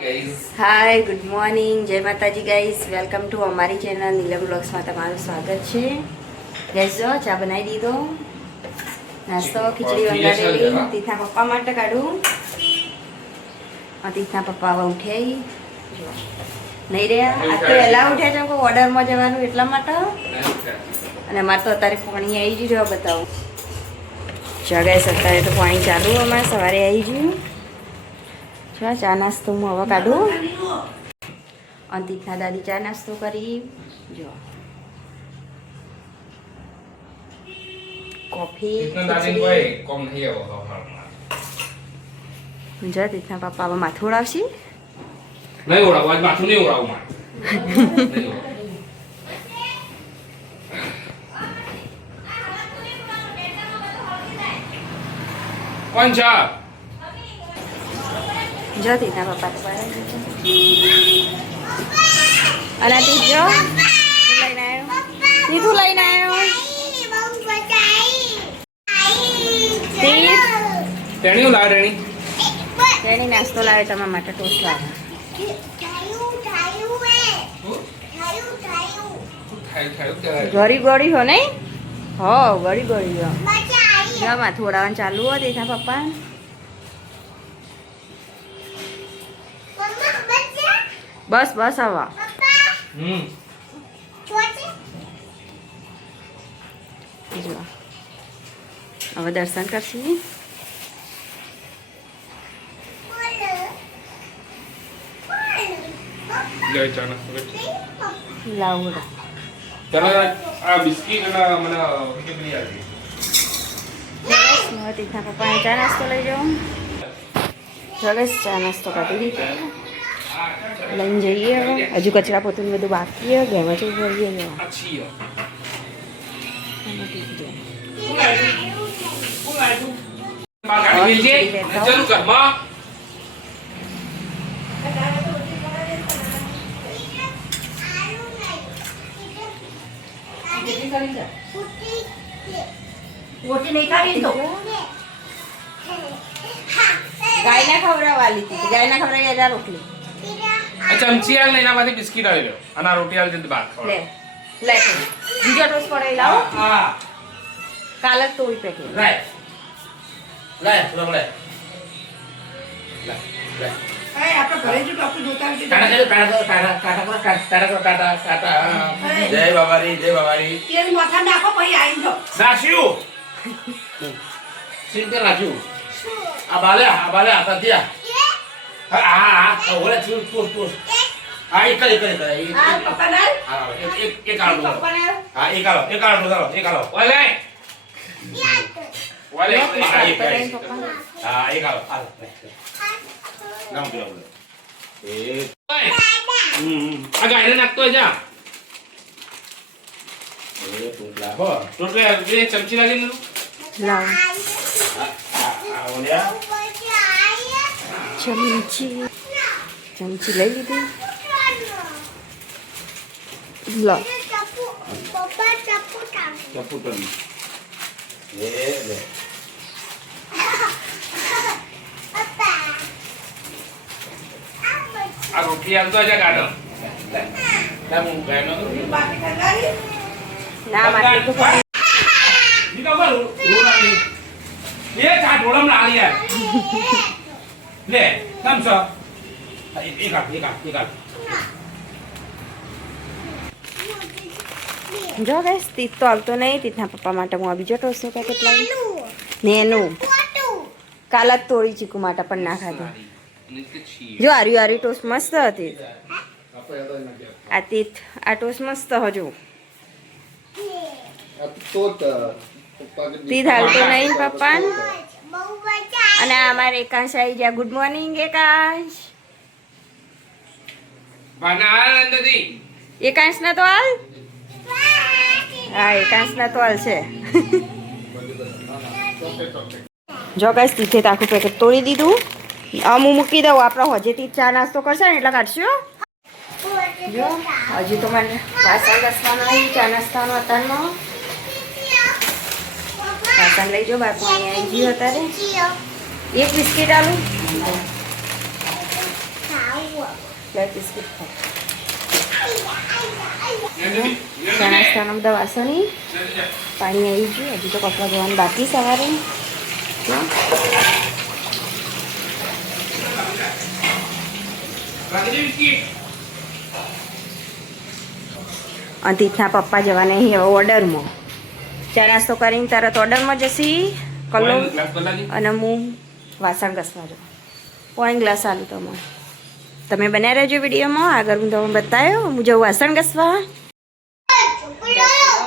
Hi good morning, જય માતાજી guys. Welcome to અમારી ચેનલ નીલમ બ્લોગ્સમાં તમારું સ્વાગત છે. ગાઈસ જો ચા બનાવી દીધો, નાસ્તો ખીચડી વઘારેલી. તીથના પપ્પા માટે કાઢું. તીથના પપ્પા હવે ઉઠ્યા નહીં રહ્યા. આ તો વહેલા ઉઠ્યા છે, કોઈ ઓર્ડરમાં જવાનું એટલા માટે. અને અમારે તો અત્યારે પાણી આવી ગયું, બતાવું. જો ગાઈસ અત્યારે તો પાણી ચાલુ, અમારે સવારે આવી ગયું. ચા નાસ્તો હું હવે કાઢું. અંતિકના દાદી ચા નાસ્તો કરી. જો કોફી જો તીથના પપ્પા હવે માથું ઉડાવશે. નહીં ઉડાવું, આજ માથું નહીં ઉડાવું મારે. કોણ છે? જો તીથના પપ્પા તો અને તું જો લઈને આવ્યો, તીથું લઈને આવ્યો. તેણી લાવે તેણી નાસ્તો લાવે તમારા માટે, ટોસ્ટ લાવે. ગળી ગળી હો નહીં? હો ગળી ગળી હો. જો માથું ઉડાવવાનું ચાલુ હો તીથના પપ્પા. બસ બસ આવા. જો હવે દર્શન કરશી. લાવડા આ બિસ્કિટ અને મને કેટલી આવી તીથના પપ્પાને ચા નાસ્તો લઈ જાઓ. સરસ ચા નાસ્તો કાઢી દીધો, લઈને જઈએ. હવે હજુ કચરા પોતું બધું બાકી છે, ઘરમાં જવું પડીએ. ગાયના ખવડાવવાલી હતી, ગાયના ખવડાવી 1000 રોટલી. ચમચી આલ ને એનામાંથી બિસ્કિટ આવી લો અને આ રોટી આલ જલ્દી બહાર લે લે બીજો ટોસ પડે લાવો. હા કાલ જ તોડી પેકેટ લે લે લે લે લે આપણે ઘરે જો ડોક્ટર જોતા જય બાબારી જય બાબારી તેલ માથા નાખો પછી આવી જાઓ. નાસ્યું સિંગર નાસ્યું આ બાલે આતા દિયા હા ઓલે તું હા એક પપ્પા ના એક આલો હા એક આલો ઓલે હા એક આલો ગામ પેલો આ ગાયને નાખતો જા ટોટલે ચમચી લાગી લાવ. ઓલ્યા ચમચી લઈ લીધી. લો ચપુટન એ લે આ રોટલી આલતો જા ગાડો લે હું ગાયનો બાકી ખગારી ના માટે તો નીકા બોલ રોરાની એ ચા ઢોળમ લાલી યાર લે કેમ છો એક આ જો ગાઈસ તીત તો આવતો નહીં. તીથના પપ્પા માટે હું આ બીજો ટોસ્ટનું પેકેટ લાવી. નેનું કાલ જ તોડી ચીકુ માટે પણ ના ખાધું. જો આરી ટોસ્ટ મસ્ત હતી. આ તીત આ ટોસ્ટ મસ્ત હજુ તીત હાલતો નહીં પપ્પા. અને અમારે એકાંશ આવી ગયા. Good morning Ekansh. એકાંશ ના તો હાલ. હા એકાંશ ના તો હાલ છે. જો ગાઈસ તીથે આખું પેકેટ તોડી દીધું. હું મૂકી દઉં. આપણે હજેથી ચા નાસ્તો કરશે ને એટલે કાઢશું. જો હજી તો મને વાસણ ઘસવાનો ચા નાસ્તાનો અત્યારનો વાસણ લઈ જાઓ. બાર પાણી આવી ગયું અત્યારે. એક બિસ્કિટ આલું. પ્લેટ બિસ્કિટ ખાવ. ચા નાસ્તાના બધા વાસણી પાણી આવી ગયું. હજુ તો કપડાં ધોવાનું બાકી સવારે. અતિથના પપ્પા જવાના અહીં હવે ઓર્ડરમાં. ચા નાસ્તો કરીને તરત ઓર્ડરમાં જશી કલો અને હું વાસણ ઘસવા જાઉં. પોઈન્ટ ગ્લાસ આલું તમારે. તમે બનાવી રહેજો વિડીયોમાં. આગળ હું તમને બતાવ્યો. હું જઉં વાસણ ઘસવા.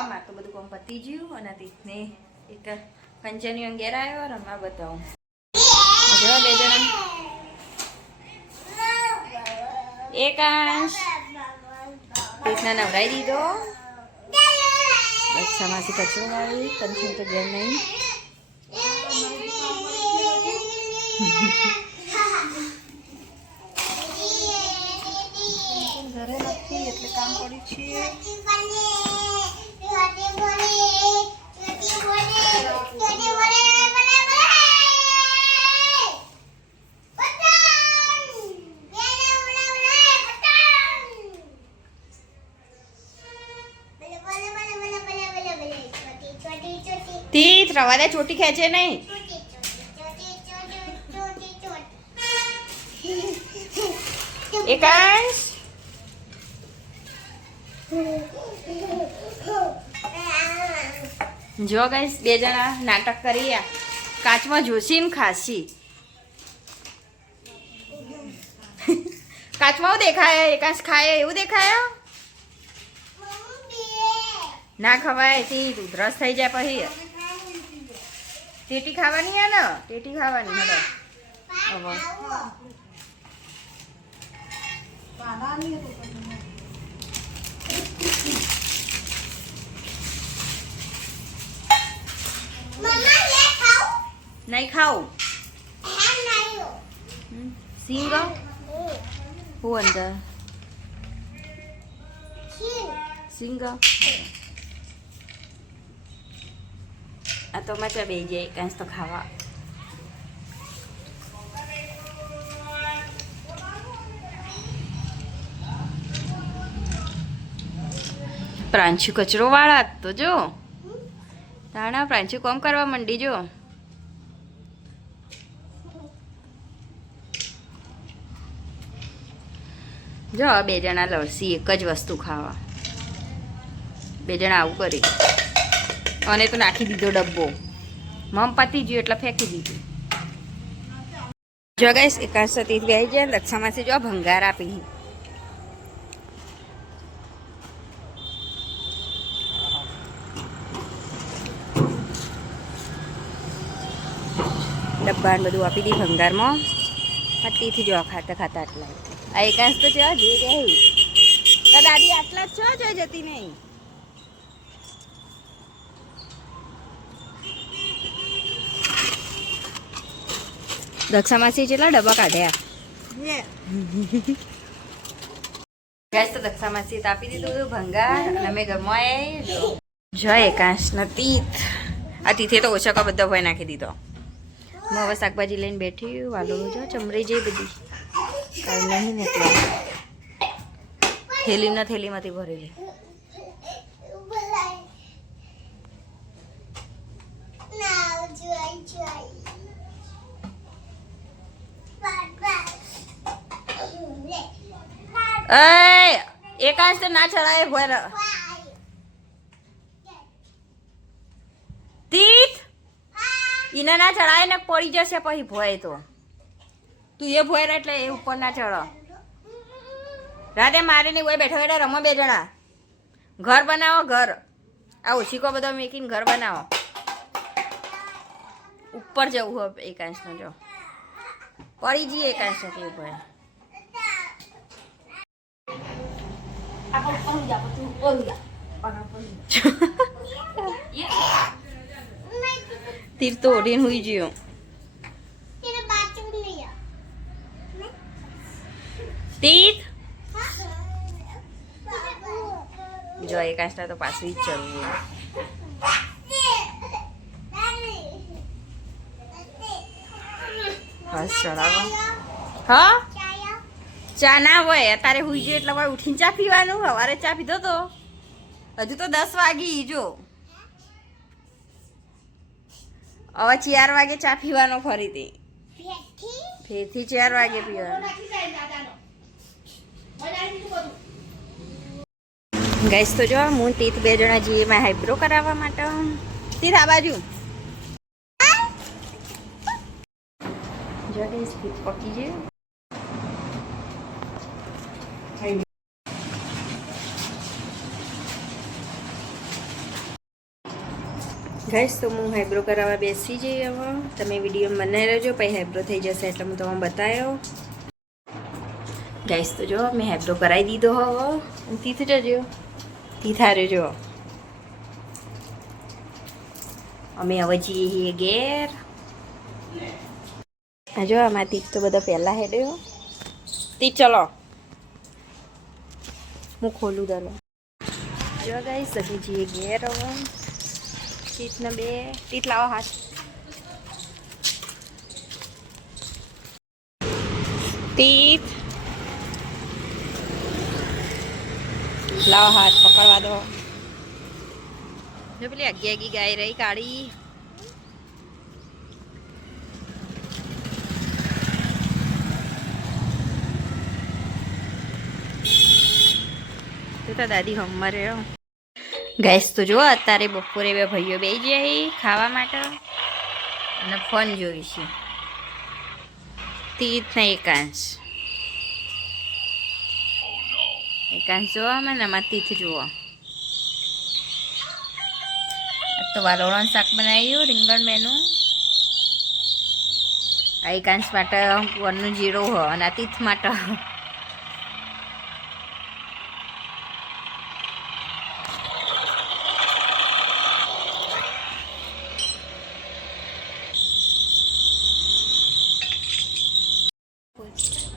મારે તો બધું કામ પતી ગયું અને અતિથને એક કંચનીઓ ઘેર આવ્યો રમવા બતાવું. બે જણા એકાંશ પેટના નવરાઈ દીધો. બચ્ચામાંથી કચરો વાળી કંચન તો ઘેર નહીં. ઘરે નથી એટલે કામ પડ્યું છે. તીત રવા દે, ચોટી ખેંચે નહીં. એકાંશ જો ગાઈસ બે જણા નાટક કરી કાચમાં જોશી ખાસી. કાચમાં દેખાય એકાંશ ખાય એવું દેખાય. ના ખવાય થી ઉધરસ થઈ જાય. પછી ટેટી ખાવાની હે ને, ટેટી ખાવાની હવે. નહીં ખાવું સિંગ હું અંદર સિંગ આ તો મચા બે જાય કાંઈ તો ખાવા. પ્રાંશુ કચરો વાળા તો જો તાણા પ્રાંશુ કોમ કરવા માંડી. જો બે જણા લડસી એક જ વસ્તુ ખાવા. બે જણા આવું કરી અને તો નાખી દીધો ડબ્બો. મમ પતી ગયું એટલે ફેંકી દીધું. જો ગાઈસ એકાંશ સતી બેસી જાય. દક્ષામાંથી જો ભંગાર આપી. ડબ્બા બધું આપી દી ભંગારમાં. પતીથી જો ખાતા ખાતા આટલા. આ એકાંશ તો જો જે ગઈ તો દાદી આટલા જ છો જોઈ જતી નહીં. દક્ષામાસી કેટલા ડબ્બા કાઢ્યા. ગેસ તો દક્ષામાસી તાપી દીધું ભંગાર અને અમે ઘરમાં આવી. જો એકાંશ નથી આ તીથે તો ઓછા કા બધા ભય નાખી દીધો. હું હવે શાકભાજી લઈને બેઠી. વાલોનું જો ચમરી જઈ બધી કાંઈ નહીં મોકલા. થેલીના થેલીમાંથી ભરેલી. એકાંશ તો ના ચડાય ભર તીત ઈને ના ચડાય ને પડી જશે પછી ભોય તો. તું એ ભોય એટલે એ ઉપર ના ચડો. રાતે મારે નહીં હોય બેઠો બેઠા રમો બે જણા. ઘર બનાવો ઘર. આ ઓછીકો બધો મેકીને ઘર બનાવો. ઉપર જવું હોય એકાંશનો જો પડી જઈએ એકાંશ નથી ઉપર. તીર તો ઓઢીને હુઈ ગયો. તીર જો એકાંશના તો પાછું જ ચડવું. બસ ચડાવો. હા ચા ના હોય અત્યારે હુઈ ગયો એટલે હવે ઉઠીને ચા પીવાનું. સવારે ચા પીધો તો હજુ તો 10 વાગી જો હવે 4 વાગે ચા પીવાનો ફરીથી ફેરથી 4 વાગે પીવાનો. ગાઈસ તો જો હું તીત 2 જણા જઈએ માં હાઈબ્રો કરાવવા માટે. તીત આ બાજુ જો ગાઈસ તીત પકી છે. ગાઈસ તો હું હાઈબ્રો કરાવવા બેસી જઈ. હવે તમે વિડીયો બનાવી રહેજો પછી હાઈબ્રો થઈ જશે એટલે હું તમને બતાવ્યો. ગાઈસ તો જો મેં હાઈબ્રો કરાવી દીધો. હવે તીથ જજો તીથ હારે જો અમે હવે જઈએ ઘેર. હા જો આમાં તીથ તો બધા પહેલાં હેડ્યો. તીથ ચલો હું ખોલું દલો. જો ગાઈસ હજી જઈએ ઘેર. હવે તીથને 2 તીથ લાવો હાથ. તીથ લાવો હાથ પકડવા દો. જો પેલી આગી ગાય રહી કાળી. તો દાદી હમર રહ્યો. ગેસ તો જો અત્યારે બપોરે 2 ભાઈઓ બેસી જાય ખાવા માટે અને ફોન જોઈશું. તીથ ને એકાંશ જોવા મને આમાં તીથ જુઓ. તો વાલોળણ શાક બનાવ્યું રીંગણ મેનું. આ એકાંશ માટે વનનું જીરો હો અને આ તીથ માટે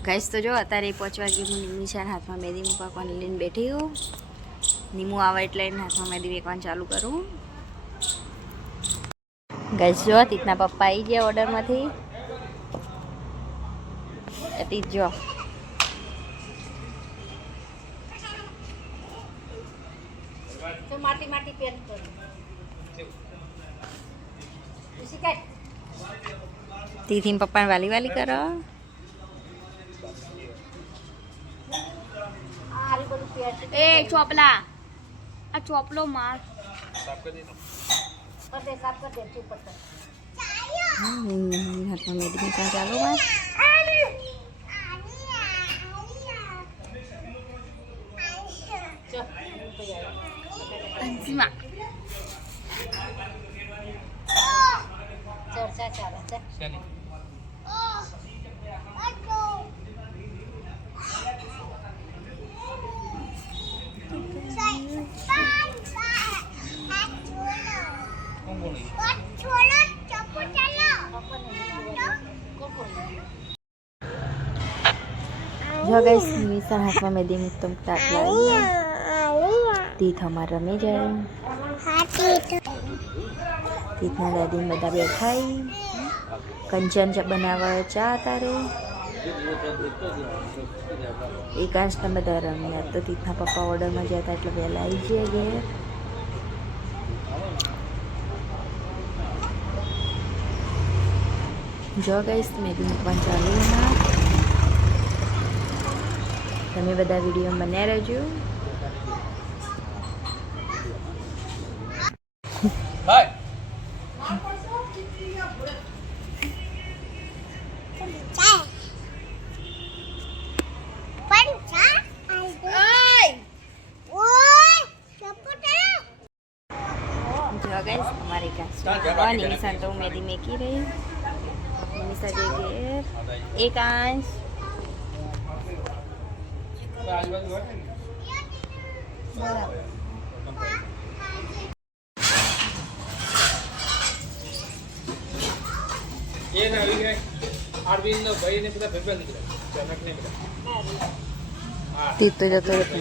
ગાઈસ તો જો અત્યારે 5 વાગે હું નિમિષાના હાથમાં મહેંદી મૂકવાનું લઈને બેઠી હું. નીમું આવે એટલે એને હાથમાં મહેંદી વેકવાનું ચાલુ કરું. ગાઈસ જો તીતના પપ્પા આવી ગયા ઓર્ડરમાંથી. તીત જો માટી માટી પેન્ટ કરો. તીથી પપ્પાને વાલી વાલી કરો. એ ચોપલા આ ચોપલો માર હાથમાં મેદી પણ ચાલુ માર. ચર્ચા ચાલે છે. જો ગાઈસ નિમિષા હાથમાં મહેંદી મૂકતો મૂકતા આટલા તીથ અમારે રમી જાય. તીથના દાદી બધા બેઠા. કંચન બનાવવા ચા તારે એકાંશ ને બધા રમ્યા. તો તીથના પપ્પા ઓર્ડરમાં જતા એટલે વહેલા આવી ગયા ઘેર. જો ગાઈસ મહેંદી મૂકવાનું ચાલુ ના. તમે બધા વિડીયો બનાવી રહેજો. બાય જો ગાઈસ અમારી કાચ નિમિષા તો મહેંદી મેકી રહી. નિમિષા જે ઘેર એકાંશ એ ના આવી ગયા અરવિંદ નો ભાઈ ને બધા ભેગા નીકળ્યા જનક ને બધા. તીત તો જતો હતો.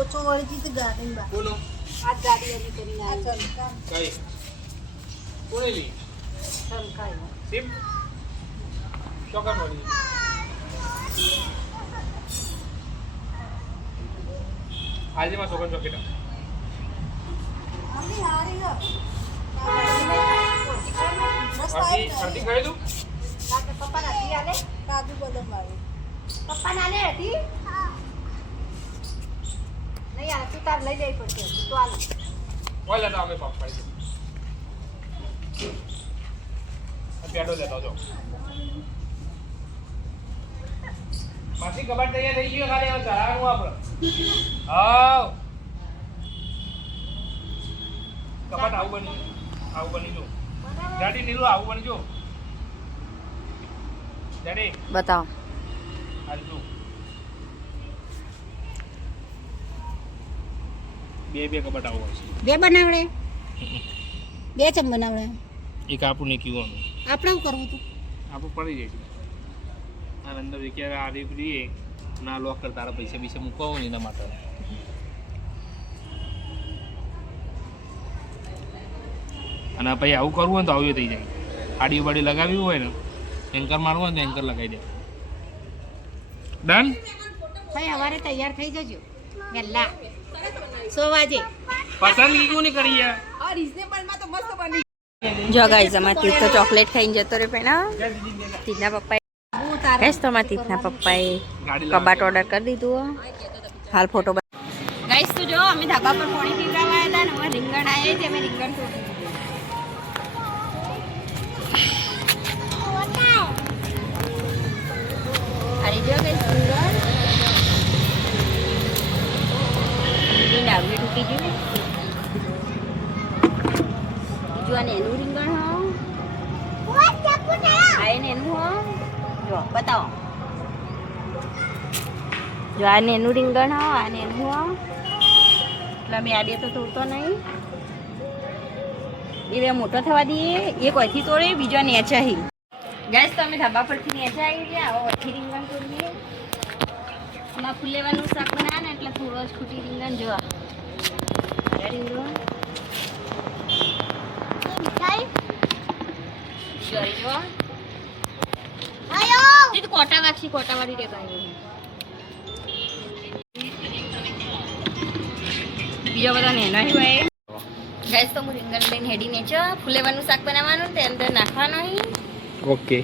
ઓછો વળગી તો ગાડી બા બોલો આ ગાડી એની કરીને કઈ કોણે લી સંકાય સીમ ચોકન વાળી હાલજીમાં ચોકન ચોકીટા મમ્મી હારી ગયો અડધી કહેલું પપ્પા નથી આલે કાજુ બદામ વાળી પપ્પા નાને હતી નહીં આ તું તાર લઈ જઈ પડશે તો આલે ઓય લેતા અમે પપ્પા પેડો લેતા જો માસી કબાટ તૈયાર થઈ ગયો ખાલી હવે ચલાવવાનું આપણે હાવ કબાટ આવું બની જો ડેડી નીલું આવું બની જો ડેડી બતાવો હાલજો બે કબાટ આવું હશે બે બનાવડે બે ચમ બનાવડે એક આપણું ને કીવાનું આપણે શું કરવું હતું આપણું પડી જાય આ અંદર ક્યારે આ રીએ ના લોક કર તારા પૈસા બીસે મૂકવા હોય ને એના માટે અને પછી આવું કરવું હોય ને તો આવું થઈ જાય આડી બાડી લગાવી હોય ને એન્કર મારવું હોય ને એન્કર લગાવી દે ડન ભાઈ સવારે તૈયાર થઈ જજો વહેલા 100 વાગે પસંદગી કોની કરી યાર જો ગાઈસ અમાર તીર્થ તો ચોકલેટ ખાઈને જતો રે પેલા તીર્થના પપ્પાએ ગાઈસ તો અમાર તીર્થના પપ્પાએ કબાટ ઓર્ડર કરી દીધું હાલ ફોટો ગાઈસ તો જો અમે ધાબા પર પાણી પીવડાવવા હતા ને અમે રીંગણ આયે છે અમે રીંગણ તોડી અરે જો ગાઈસ રીંગણ ડાબલી તૂટી ગયું બીજું આને એનું રીંગણ હો આ એને એનું હો જો બતાવો જો આને એનું રીંગણ હો આને એનું હો એટલે અમે આ બે તો તોડતો નહીં એ બે મોટો થવા દઈએ એક અહીંથી તોડે બીજો નેચા હી ગેસ તો અમે ધાબા પરથી નેચા આવી ગયા આવો અઠી રીંગણ તોડીએ એમાં ફૂલેવાનું શાક બનાવે ને એટલે થોડો જ ખૂટી રીંગણ જોવા રીંગણ કોટા વાક્ષી કોટા વાળી રે બીજો બધા નેનો હોય ગેસ તો હું રીંગણ લઈને હેડી નેચો ફૂલેવાનું શાક બનાવવાનું તે અંદર નાખવાનું ઓકે